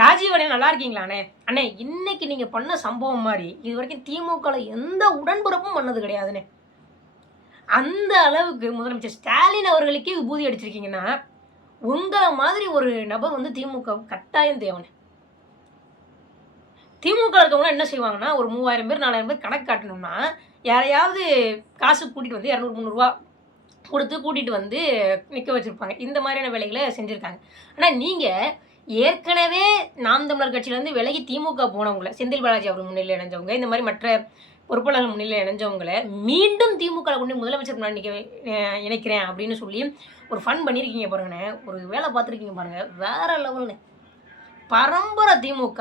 ராஜீவ் நல்லா இருக்கீங்களா அண்ணே அண்ணே இன்னைக்கு நீங்க பண்ண சம்பவம் மாதிரி இது வரைக்கும் திமுகவில் எந்த உடன்பிறப்பும் பண்ணது கிடையாதுண்ணே. அந்த அளவுக்கு முதலமைச்சர் ஸ்டாலின் அவர்களுக்கே விபூதி அடிச்சிருக்கீங்கன்னா உங்களை மாதிரி ஒரு நபர் வந்து திமுக கட்டாயம் தேவனே திமுக இருக்கவங்க என்ன செய்வாங்கன்னா ஒரு மூவாயிரம் பேர் நாலாயிரம் பேர் கணக்கு காட்டணும்னா யாரையாவது காசு கூட்டிகிட்டு வந்து இரநூறு முந்நூறுரூவா கொடுத்து கூட்டிகிட்டு வந்து நிற்க வச்சுருப்பாங்க. இந்த மாதிரியான வேலைகளை செஞ்சுருக்காங்க. ஆனால் நீங்கள் ஏற்கனவே நாம் தமிழர் கட்சியிலேருந்து விலகி திமுக போனவங்கள செந்தில் பாலாஜி அவர் முன்னிலையில் இணைஞ்சவங்க இந்த மாதிரி மற்ற பொறுப்பாளர்கள் முன்னிலையில் இணைஞ்சவங்களை மீண்டும் திமுக கொண்டு முதலமைச்சர் முன்னாடி நிற்க இணைக்கிறேன் அப்படின்னு சொல்லி ஒரு ஃபன் பண்ணியிருக்கீங்க பாருங்கண்ணே. ஒரு வேலை பார்த்துருக்கீங்க பாருங்க. வேற லெவல்னு பரம்பரை திமுக.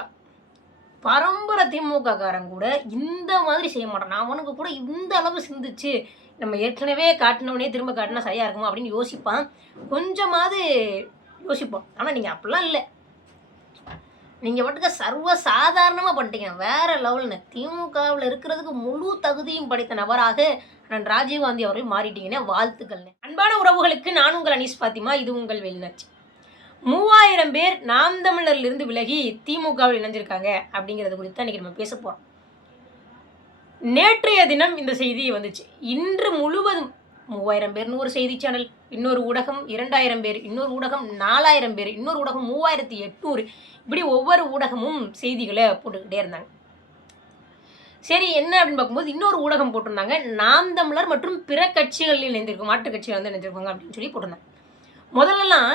பரம்பரை திமுக காரன் கூட இந்த மாதிரி செய்ய மாட்டான். நான் அவனுக்கு கூட இந்த அளவு சிந்திச்சு நம்ம ஏற்கனவே காட்டினவனே திரும்ப காட்டினா சரியாக இருக்குமா அப்படின்னு யோசிப்பான். கொஞ்சமாவது யோசிப்போம் ஆனால் நீங்கள் அப்படிலாம் இல்லை. நீங்கள் மட்டுக்க சர்வ சாதாரணமாக பண்ணிட்டீங்க. வேறு லெவலில் திமுகவில் இருக்கிறதுக்கு முழு தகுதியும் படைத்த நபராக நான் ராஜீவ்காந்தி அவர்கள் மாறிட்டீங்கன்னே வாழ்த்துக்கள்னு அன்பான உறவுகளுக்கு நான் உங்கள் அனீஸ் பாத்திமா இது உங்கள் வெளிநாச்சு. மூவாயிரம் பேர் நாம் தமிழர்லேருந்து விலகி திமுகவில் இணைஞ்சிருக்காங்க அப்படிங்கிறது குறித்து தான் நம்ம பேச போகிறோம் நேற்றைய தினம் இந்த செய்தி வந்துச்சு. இன்று முழுவதும் மூவாயிரம் பேர்னு ஒரு செய்தி சேனல் இன்னொரு ஊடகம் இரண்டாயிரம் பேர் இன்னொரு ஊடகம் நாலாயிரம் பேர் இன்னொரு ஊடகம் மூவாயிரத்தி எட்நூறு. இப்படி ஒவ்வொரு ஊடகமும் செய்திகளை போட்டுக்கிட்டே இருந்தாங்க. சரி என்ன அப்படின்னு பார்க்கும்போது இன்னொரு ஊடகம் போட்டிருந்தாங்க. நாம் தமிழர் மற்றும் பிற கட்சிகளில் இணைந்திருக்கும் மாற்றுக் கட்சிகள் வந்து இணைந்திருக்காங்க அப்படின்னு சொல்லி போட்டிருந்தாங்க. முதல்லலாம்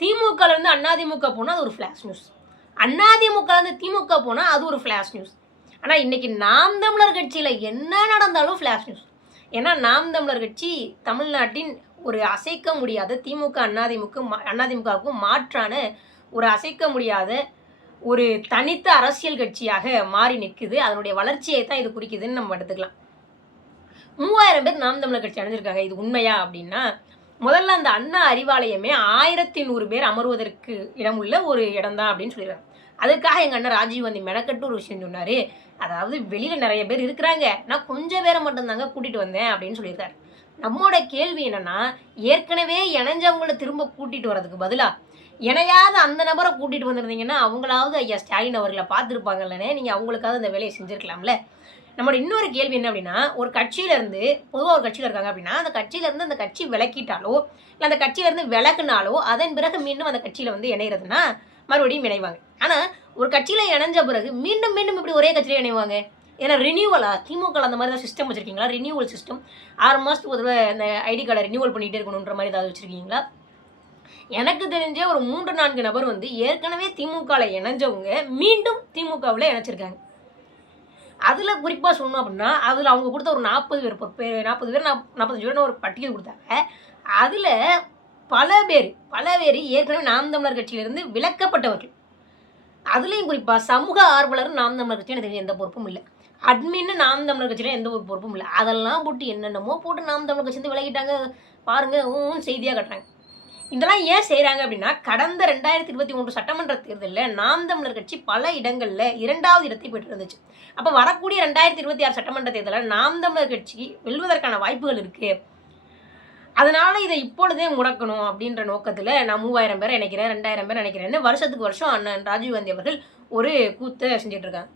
திமுகலேருந்து அதிமுக போனால் அது ஒரு ஃப்ளாஷ் நியூஸ் அதிமுகலேருந்து திமுக போனால் அது ஒரு ஃப்ளாஷ் நியூஸ் ஆனால் இன்றைக்கி நாம் தமிழர் கட்சியில் என்ன நடந்தாலும் ஃப்ளாஷ் நியூஸ் ஏன்னா நாம் தமிழர் கட்சி தமிழ்நாட்டின் ஒரு அசைக்க முடியாத திமுக அண்ணாதிமுக அண்ணாதிமுகவுக்கும் மாற்றான ஒரு அசைக்க முடியாத ஒரு தனித்த அரசியல் கட்சியாக மாறி நிற்குது. அதனுடைய வளர்ச்சியை தான் இது குறிக்குதுன்னு நம்ம எடுத்துக்கலாம். மூவாயிரம் பேர் நாம் தமிழர் கட்சி அடைஞ்சிருக்காங்க இது உண்மையா அப்படின்னா முதல்ல அந்த அண்ணா அறிவாலயமே ஆயிரத்தி நூறு பேர் அமர்வதற்கு இடமுள்ள ஒரு இடம் தான் அப்படின்னு சொல்லிடுறாங்க. அதுக்காக எங்கள் அண்ணன் ராஜீவ் ராஜீவ்காந்தி மெனக்கட்டு ஒரு விஷயம் சொன்னார். அதாவது வெளியில் நிறைய பேர் இருக்கிறாங்க. நான் கொஞ்சம் பேரை மட்டும்தாங்க கூட்டிகிட்டு வந்தேன் அப்படின்னு சொல்லியிருக்காரு. நம்மோட கேள்வி என்னென்னா ஏற்கனவே இணைஞ்சவங்கள திரும்ப கூட்டிகிட்டு வர்றதுக்கு பதிலாக இணையாத அந்த நபரை கூட்டிகிட்டு வந்திருந்தீங்கன்னா அவங்களாவது ஐயா ஸ்டாலின் அவர்களை பார்த்துருப்பாங்கல்லனே நீங்கள் அவங்களுக்காவது அந்த வேலையை செஞ்சுருக்கலாம்ல? நம்மளோட இன்னொரு கேள்வி என்ன அப்படின்னா ஒரு கட்சியிலேருந்து பொதுவாக ஒரு கட்சியில் இருக்காங்க அப்படின்னா அந்த கட்சியிலேருந்து அந்த கட்சி விலக்கிட்டாலோ இல்லை அந்த கட்சியிலேருந்து விலகினாலோ அதன் பிறகு மீண்டும் அந்த கட்சியில் வந்து இணைகிறதுனா மறுபடியும் இணைவாங்க. ஆனால் ஒரு கட்சியில் இணைஞ்ச பிறகு மீண்டும் மீண்டும் இப்படி ஒரே கட்சியில் இணைவாங்க. ஏன்னா ரினியூவலா திமுக அந்த மாதிரி தான் சிஸ்டம் வச்சுருக்கீங்களா? ரினியூவல் சிஸ்டம் ஆறு மாதத்துக்கு ஒரு தடவை அந்த ஐடி கார்டை ரினியூவல் பண்ணிகிட்டே இருக்கணுன்ற மாதிரி ஏதாவது வச்சுருக்கீங்களா? எனக்கு தெரிஞ்ச ஒரு மூன்று நான்கு நபர் வந்து ஏற்கனவே திமுகவில் இணைஞ்சவங்க மீண்டும் திமுகவில் இணைச்சிருக்காங்க. அதில் குறிப்பாக சொன்னோம் அப்படின்னா அதில் அவங்க கொடுத்த ஒரு நாற்பது பேர் நாற்பது பேர் நாற்பத்தஞ்சு பேர்னு ஒரு பட்டியல் கொடுத்தாங்க. அதில் பல பேர் பல பேர் ஏற்கனவே நாம் தமிழர் கட்சியிலிருந்து விலக்கப்பட்டவர்கள். அதுலேயும் குறிப்பாக சமூக ஆர்வலரும் நாம் தமிழர் கட்சியும் எனக்கு எந்த பொறுப்பும் இல்லை. அட்மின்னு நாம் தமிழர் கட்சியில் எந்த ஒரு பொறுப்பும் இல்லை. அதெல்லாம் போட்டு என்னென்னமோ போட்டு நாம் தமிழர் கட்சி விலகிட்டாங்க. பாருங்க ஊன் செய்தியாக கட்டுறாங்க. இதெல்லாம் ஏன் செய்கிறாங்க அப்படின்னா கடந்த ரெண்டாயிரத்தி இருபத்தி மூன்று சட்டமன்ற தேர்தலில் நாம் தமிழர் கட்சி பல இடங்களில் இரண்டாவது இடத்தை பெற்றிருந்துச்சு அப்போ வரக்கூடிய ரெண்டாயிரத்தி இருபத்தி ஆறு சட்டமன்ற தேர்தலில் நாம் தமிழர் கட்சி வெல்வதற்கான வாய்ப்புகள் இருக்குது அதனால இதை இப்பொழுதே முடக்கணும் அப்படின்ற நோக்கத்தில் நான் மூவாயிரம் பேர் நினைக்கிறேன் ரெண்டாயிரம் பேர் நினைக்கிறேன்னு வருஷத்துக்கு வருஷம் அண்ணன் ராஜீவ்காந்தி அவர்கள் ஒரு கூத்தை செஞ்சுட்டு இருக்காங்க.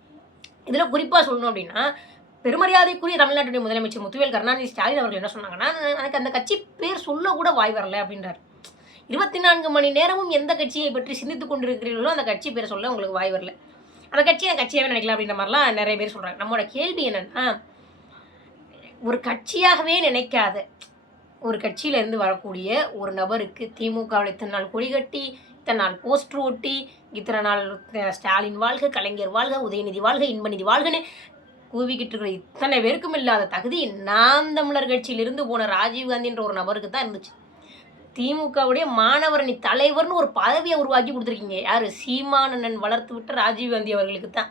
இதில் குறிப்பாக சொல்லணும் அப்படின்னா பெருமரியாதைக்குரிய தமிழ்நாட்டுடைய முதலமைச்சர் முத்துவேல் கருணாநிதி ஸ்டாலின் அவர்கள் என்ன சொன்னாங்கன்னா எனக்கு அந்த கட்சி பேர் சொல்ல கூட வாய் வரல அப்படின்றார். இருபத்தி நான்கு மணி நேரமும் எந்த கட்சியை பற்றி சிந்தித்துக் கொண்டிருக்கிறீர்களோ அந்த கட்சி பேரை சொல்ல உங்களுக்கு வாய் வரல. அந்த கட்சியை கட்சியாகவே நினைக்கலாம் அப்படின்ற மாதிரிலாம் நிறைய பேர் சொல்கிறாங்க நம்மளோட கேள்வி என்னென்னா ஒரு கட்சியாகவே நினைக்காத ஒரு கட்சியிலேருந்து வரக்கூடிய ஒரு நபருக்கு திமுகவில் இத்தனை நாள் கொடி கட்டி இத்தனை நாள் போஸ்டர் ஓட்டி இத்தனை நாள் ஸ்டாலின் வாழ்க கலைஞர் வாழ்க உதயநிதி வாழ்க இன்பநிதி வாழ்கன்னு கூவிக்கிட்டு இருக்கிற இத்தனை பேருக்கும் இல்லாத தகுதி நாம் தமிழர் கட்சியிலிருந்து போன ராஜீவ்காந்தின்ற ஒரு நபருக்கு தான் இருந்துச்சு. திமுகவுடைய மாணவரணி தலைவர்னு ஒரு பதவியை உருவாக்கி கொடுத்துருக்கீங்க. யார்? சீமானண்ணன் வளர்த்து விட்ட ராஜீவ்காந்தி அவர்களுக்கு தான்.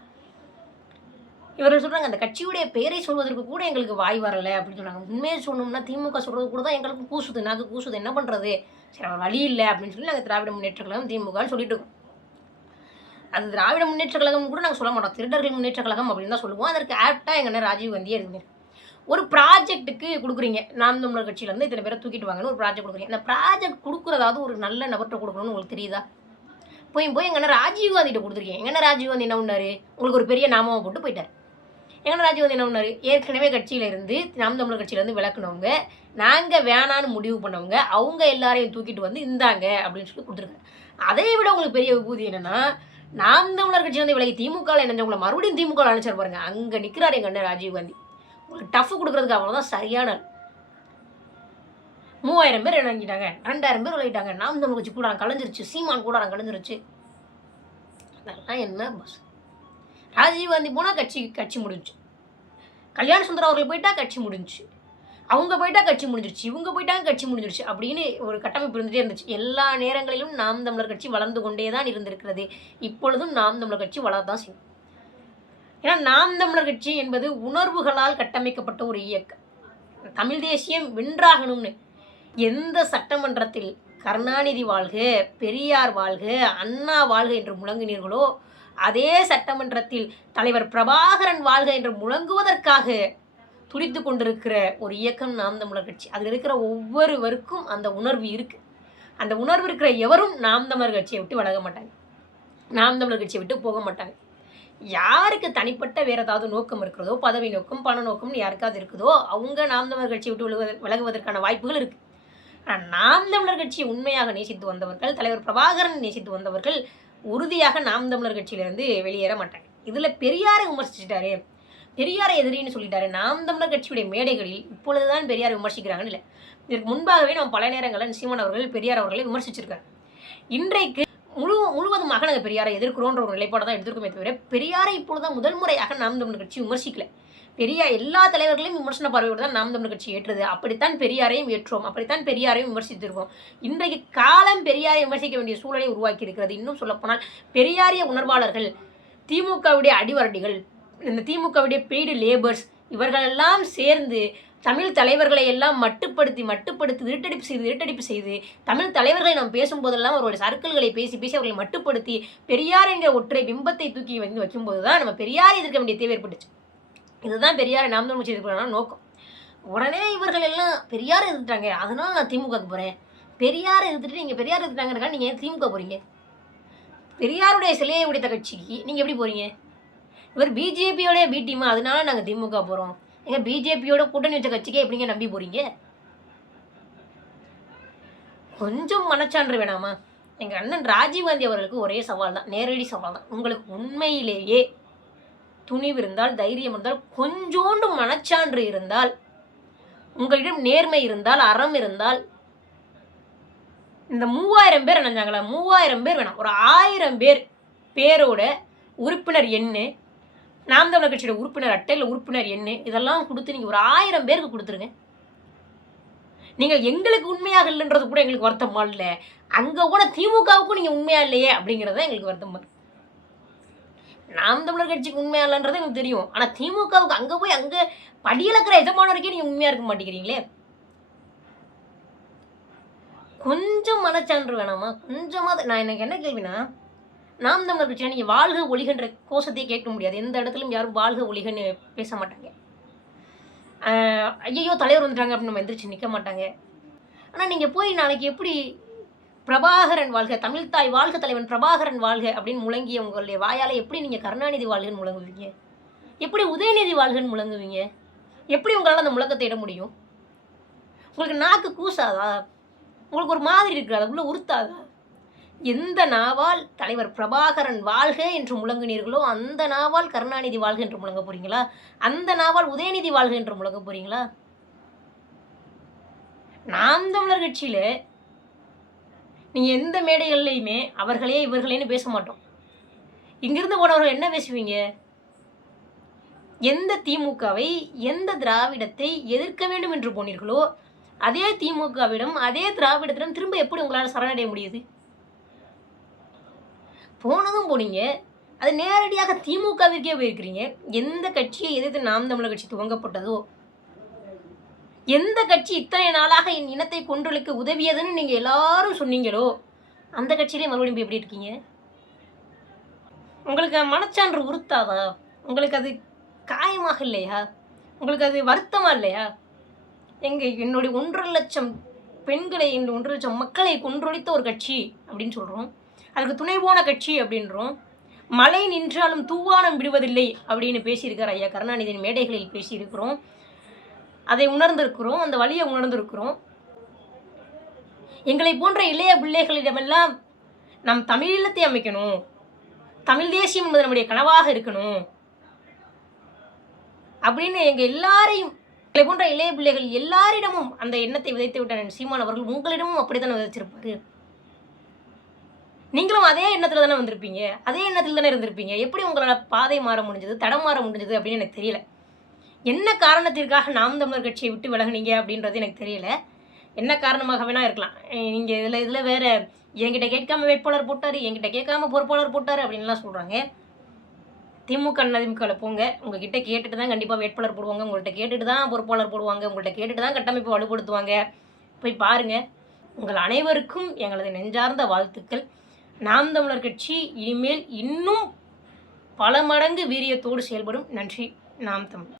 இவர்கள் சொல்கிறாங்க அந்த கட்சியுடைய பெயரை சொல்வதற்கு கூட எங்களுக்கு வாய் வரல அப்படின்னு சொன்னாங்க உண்மையை சொன்னோம்னா திமுக சொல்கிறது கூட தான் எங்களுக்கு கூசுது நாக்கு கூசுது. என்ன பண்ணுறது சரி அவர் வழி இல்லை அப்படின்னு சொல்லி நாங்கள் திராவிட முன்னேற்ற கழகம் திமுகன்னு சொல்லிட்டு இருக்கோம். அது திராவிட முன்னேற்ற கழகம் கூட நாங்கள் சொல்ல மாட்டோம். திருடர்கள் முன்னேற்ற கழகம் அப்படின்னு தான் சொல்லுவோம். அதற்கு ஆப்டாக எங்கன்னா ராஜீவ் காந்தியே இருக்குங்க ஒரு ப்ராஜெக்ட்டுக்கு கொடுக்குறீங்க. நாம் தமிழர் கட்சியிலேருந்து இத்தனை பேரை தூக்கிட்டு வாங்கன்னு ஒரு ப்ராஜெக்ட் கொடுக்குறீங்க. அந்த ப்ராஜெக்ட் கொடுக்குறதாவது ஒரு நல்ல நபர்கிட்ட கொடுக்கணும்னு உங்களுக்கு தெரியுதா? போய் போய் எங்கன்னா ராஜீவ்காந்திகிட்ட கொடுத்துருக்கேன் எங்கன்னா ராஜீவ்காந்தி என்ன பண்ணார்? உங்களுக்கு ஒரு பெரிய நாமாவை போட்டு போயிட்டார். எங்கள் அண்ணன் என்ன பண்ணார் ஏற்கனவே கட்சியிலேருந்து நாம் தமிழர் கட்சியிலேருந்து விளக்குனவங்க நாங்கள் வேணான்னு முடிவு பண்ணவங்க அவங்க எல்லாரையும் தூக்கிட்டு வந்து இந்தாங்க அப்படின்னு சொல்லி கொடுத்துருக்காங்க. அதை விட உங்களுக்கு பெரிய விபூதி என்னென்னா நாம் தமிழர் கட்சியிலேருந்து விலகி திமுகவில் இணைஞ்சவங்களை மறுபடியும் திமுக அனுப்பிச்சார் பாருங்க. அங்கே நிற்கிறார் எங்கள் அண்ணன் ராஜீவ்காந்தி உங்களுக்கு டஃப் கொடுக்குறதுக்கு அவ்வளோதான் சரியான மூவாயிரம் பேர் இணைஞ்சிட்டாங்க ரெண்டாயிரம் பேர் விளையிட்டாங்க நாம் தமிழ் கட்சி கூட கலைஞ்சிருச்சு சீமான் கூட கலைஞ்சிருச்சு. அதெல்லாம் என்ன பஸ் ராஜீவ்காந்தி போனால் கட்சி கட்சி முடிஞ்சுச்சு கல்யாண சுந்தரம் அவர்கள் போயிட்டா கட்சி முடிஞ்சுச்சு அவங்க போயிட்டா கட்சி முடிஞ்சிருச்சு இவங்க போயிட்டாங்க கட்சி முடிஞ்சிருச்சு அப்படின்னு ஒரு கட்டமைப்பு இருந்துகிட்டே இருந்துச்சு. எல்லா நேரங்களிலும் நாம் தமிழர் கட்சி வளர்ந்து கொண்டே தான் இருந்திருக்கிறது. இப்பொழுதும் நாம் தமிழர் கட்சி வளரதான் செய்யும். ஏன்னா நாம் தமிழர் கட்சி என்பது உணர்வுகளால் கட்டமைக்கப்பட்ட ஒரு இயக்கம். தமிழ் தேசியம் வென்றாகணும்னு. எந்த சட்டமன்றத்தில் கருணாநிதி வாழ்க பெரியார் வாழ்க அண்ணா வாழ்க என்று முழங்கினீர்களோ அதே சட்டமன்றத்தில் தலைவர் பிரபாகரன் வாழ்க என்று முழங்குவதற்காக துடித்து கொண்டிருக்கிற ஒரு இயக்கம் நாம் தமிழர் கட்சி. அதில் இருக்கிற ஒவ்வொருவருக்கும் அந்த உணர்வு இருக்கு. அந்த உணர்வு இருக்கிற எவரும் நாம் தமிழர் கட்சியை விட்டு விலக மாட்டாங்க. நாம் தமிழர் கட்சியை விட்டு போக மாட்டாங்க. யாருக்கு தனிப்பட்ட வேறு ஏதாவது நோக்கம் இருக்கிறதோ பதவி நோக்கம் பண நோக்கம்னு யாருக்காவது இருக்குதோ அவங்க நாம் தமிழர் கட்சியை விட்டு விலகுவத விலகுவதற்கான வாய்ப்புகள் இருக்குது ஆனால் நாம் தமிழர் கட்சியை உண்மையாக நேசித்து வந்தவர்கள் தலைவர் பிரபாகரன் நேசித்து வந்தவர்கள் உறுதியாக நாம் தமிழர் கட்சியிலிருந்து வெளியேற மாட்டாங்க. இதில் பெரியாரை விமர்சிச்சிட்டாரு. பெரியாரை எதிரின்னு சொல்லிட்டாரு. நாம் தமிழர் கட்சியுடைய மேடைகளில் இப்பொழுதுதான் பெரியாரை விமர்சிக்கிறாங்கன்னு இல்லை. இதற்கு முன்பாகவே நம்ம பல நேரங்களில் சீமான் அவர்கள் பெரியார் அவர்களை விமர்சிச்சிருக்காரு. இன்றைக்கு முழு முழுவதுமாக நாங்கள் பெரியாரை எதிர்க்கிறோன்ற ஒரு நிலைப்பாடு தான் எடுத்திருக்கோமே தவிர பெரியாரை இப்பொழுதுதான் முதல் முறையாக நாம் தமிழர் கட்சி விமர்சிக்கல. பெரியார் எல்லா தலைவர்களையும் விமர்சன பார்வையோடு தான் நாம் தமிழ் கட்சி ஏற்றது. அப்படித்தான் பெரியாரையும் ஏற்றோம். அப்படித்தான் பெரியாரையும் விமர்சித்திருக்கோம் இன்றைக்கு காலம் பெரியாரை விமர்சிக்க வேண்டிய சூழலை உருவாக்கி இருக்கிறது இன்னும் சொல்லப்போனால் பெரியாரிய உணர்வாளர்கள் திமுகவுடைய அடிவரடிகள் இந்த திமுகவுடைய பெய்டு லேபர்ஸ் இவர்களெல்லாம் சேர்ந்து தமிழ் தலைவர்களை எல்லாம் மட்டுப்படுத்தி மட்டுப்படுத்தி இருட்டடிப்பு செய்து இருட்டடிப்பு செய்து தமிழ் தலைவர்களை நாம் பேசும்போதெல்லாம் அவர்களுடைய சர்க்கிள்களை பேசி பேசி அவர்களை மட்டுப்படுத்தி பெரியார் என்கிற ஒற்றை பிம்பத்தை தூக்கி வந்து வைக்கும்போது தான் நம்ம பெரியாரை எதிர்க்க வேண்டிய தேவை ஏற்பட்டுச்சு. இதுதான் பெரியார் நாம் தமிழ் கட்சி நோக்கம். உடனே இவர்கள் எல்லாம் பெரியார் எதிர்த்துட்டாங்க. அதனால நான் திமுகவுக்கு போகிறேன் பெரியார் எதிர்த்துட்டு நீங்கள் பெரியார் எதிர்த்தாங்கன்னு நீங்கள் ஏன் திமுக போகிறீங்க பெரியாருடைய சிலையை உடைத்த கட்சிக்கு நீங்கள் எப்படி போகிறீங்க இவர் பிஜேபியோடைய பி டீமா அதனால நாங்கள் திமுக போகிறோம் எங்கள் பிஜேபியோட கூட்டணி வச்ச கட்சிக்கே எப்படிங்க நம்பி போகிறீங்க கொஞ்சம் மனச்சான்று வேணாமா? எங்கள் அண்ணன் ராஜீவ்காந்தி அவர்களுக்கு ஒரே சவால் தான் நேரடி சவால் தான் உங்களுக்கு உண்மையிலேயே துணிவு இருந்தால் தைரியம் இருந்தால் கொஞ்சோண்டு மனச்சான்று இருந்தால் உங்களிடம் நேர்மை இருந்தால் அறம் இருந்தால் இந்த மூவாயிரம் பேர் நினைஞ்சாங்களா? மூவாயிரம் பேர் வேணாம். ஒரு ஆயிரம் பேர் பேரோட உறுப்பினர் எண்ணு நாம் தமிழர் கட்சியோட உறுப்பினர் அட்டை இல்லை உறுப்பினர் எண்ணு இதெல்லாம் கொடுத்து நீங்கள் ஒரு ஆயிரம் பேருக்கு கொடுத்துருங்க. நீங்கள் எங்களுக்கு உண்மையாக இல்லைன்றது கூட எங்களுக்கு வருத்தமாக இல்லை? அங்கே கூட திமுகவுக்கும் நீங்கள் உண்மையாக இல்லையே அப்படிங்கிறது தான் எங்களுக்கு வருத்தமாக இருக்குது நாம் தமிழர் கட்சிக்கு உண்மையா இல்லைன்றது எனக்கு தெரியும். ஆனால் திமுகவுக்கு அங்கே போய் அங்கே படியிலக்கிற எஜமானருக்கே நீங்கள் உண்மையாக இருக்க மாட்டேங்கிறீங்களே? கொஞ்சம் மனச்சான்று வேணாமா? கொஞ்சமாவது நான் எனக்கு என்ன கேள்வினா நாம் தமிழர் கட்சியாக நீங்கள் வாழ்க ஒளிகன்ற கோஷத்தையே கேட்க முடியாது. எந்த இடத்துலையும் யாரும் வாழ்க ஒளிகன்னு பேச மாட்டாங்க. ஐயோ ஐயையோ தலைவர் வந்துட்டாங்க அப்படின்னு நம்ம எந்திரிச்சு நிற்க மாட்டாங்க. ஆனால் நீங்கள் போய் நாளைக்கு எப்படி பிரபாகரன் வாழ்க தமிழ்தாய் வாழ்க தலைவன் பிரபாகரன் வாழ்க அப்படின்னு முழங்கிய உங்களுடைய வாயால் எப்படி நீங்கள் கருணாநிதி வாழ்கன்னு முழங்குவீங்க? எப்படி உதயநிதி வாழ்கன்னு முழங்குவீங்க? எப்படி உங்களால் அந்த முழக்கத்தை இட முடியும்? உங்களுக்கு நாக்கு கூசாதா? உங்களுக்கு ஒரு மாதிரி இருக்கிற உள்ள உறுத்தாதா? எந்த நாவால் தலைவர் பிரபாகரன் வாழ்க என்று முழங்கினீர்களோ அந்த நாவால் கருணாநிதி வாழ்க என்று முழங்க போறீங்களா? அந்த நாவால் உதயநிதி வாழ்க என்று முழங்க போறீங்களா? நாம் தமிழர் கட்சியில் நீங்கள் எந்த மேடைகள்லையுமே அவர்களே இவர்களேன்னு பேச மாட்டோம். இங்கிருந்து போனவர்கள் என்ன பேசுவீங்க? எந்த திமுகவை எந்த திராவிடத்தை எதிர்க்க வேண்டும் என்று போனீர்களோ அதே திமுகவிடம் அதே திராவிடத்திடம் திரும்ப எப்படி உங்களால் சரணடைய முடியுது? போனதும் போனீங்க அது நேரடியாக திமுகவிற்கே போயிருக்கிறீங்க. எந்த கட்சியை எதிர்த்து நாம் தமிழர் கட்சி துவங்கப்பட்டதோ எந்த கட்சி இத்தனை நாளாக என் இனத்தை கொன்றொழிக்க உதவியதுன்னு நீங்கள் எல்லாரும் சொன்னீங்களோ அந்த கட்சியிலே மறுபடியும் போய் எப்படி இருக்கீங்க? உங்களுக்கு மனச்சான்று உறுத்தாதா? உங்களுக்கு அது காயமாக இல்லையா? உங்களுக்கு அது வருத்தமாக இல்லையா? எங்கள் என்னுடைய ஒன்றரை லட்சம் பெண்களை இந்த ஒன்றரை லட்சம் மக்களை கொன்றொழித்த ஒரு கட்சி அப்படின்னு சொல்கிறோம் அதுக்கு துணை போன கட்சி அப்படின்றோம். மழை நின்றாலும் தூவானம் விடுவதில்லை அப்படின்னு பேசியிருக்கார் ஐயா கருணாநிதியின் மேடைகளில் பேசியிருக்கிறோம். அதை உணர்ந்திருக்கிறோம் அந்த வழியை உணர்ந்திருக்கிறோம். எங்களை போன்ற இளைய பிள்ளைகளிடமெல்லாம் நம் தமிழீழத்தை அமைக்கணும். தமிழ் தேசியம் என்பது நம்முடைய கனவாக இருக்கணும். அப்படின்னு எங்கள் எல்லாரையும் எங்களை போன்ற இளைய பிள்ளைகள் எல்லாரிடமும் அந்த எண்ணத்தை விதைத்து விட்டார் சீமான் அவர்கள் உங்களிடமும் அப்படித்தானே விதைச்சிருப்பாரு? நீங்களும் அதே எண்ணத்தில் தானே வந்திருப்பீங்க. அதே எண்ணத்தில் தானே இருந்திருப்பீங்க. எப்படி உங்களால் பாதை மாற முடிஞ்சது தடம் மாற முடிஞ்சது அப்படின்னு எனக்கு தெரியல. என்ன காரணத்திற்காக நாம் தமிழர் கட்சியை விட்டு விலகுனீங்க அப்படின்றது எனக்கு தெரியல. என்ன காரணமாக வேணா இருக்கலாம். நீங்கள் நீங்க இதில் இதில் வேற என்கிட்ட கேட்காம வேட்பாளர் போட்டார் என்கிட்ட கேட்காம பொறுப்பாளர் போட்டார் அப்படின்லாம் சொல்கிறாங்க திமுக அதிமுகவில் போங்க. உங்ககிட்ட கேட்டுட்டு தான் கண்டிப்பாக வேட்பாளர் போடுவாங்க. உங்கள்கிட்ட கேட்டுட்டு தான் பொறுப்பாளர் போடுவாங்க. உங்கள்கிட்ட கேட்டுட்டு தான் கட்டமைப்பு வலுப்படுத்துவாங்க. போய் பாருங்கள் உங்கள் அனைவருக்கும் எங்களது நெஞ்சார்ந்த வாழ்த்துக்கள். நாம் தமிழர் கட்சி இனிமேல் இன்னும் பல மடங்கு வீரியத்தோடு செயல்படும். நன்றி. நாம் தமிழர்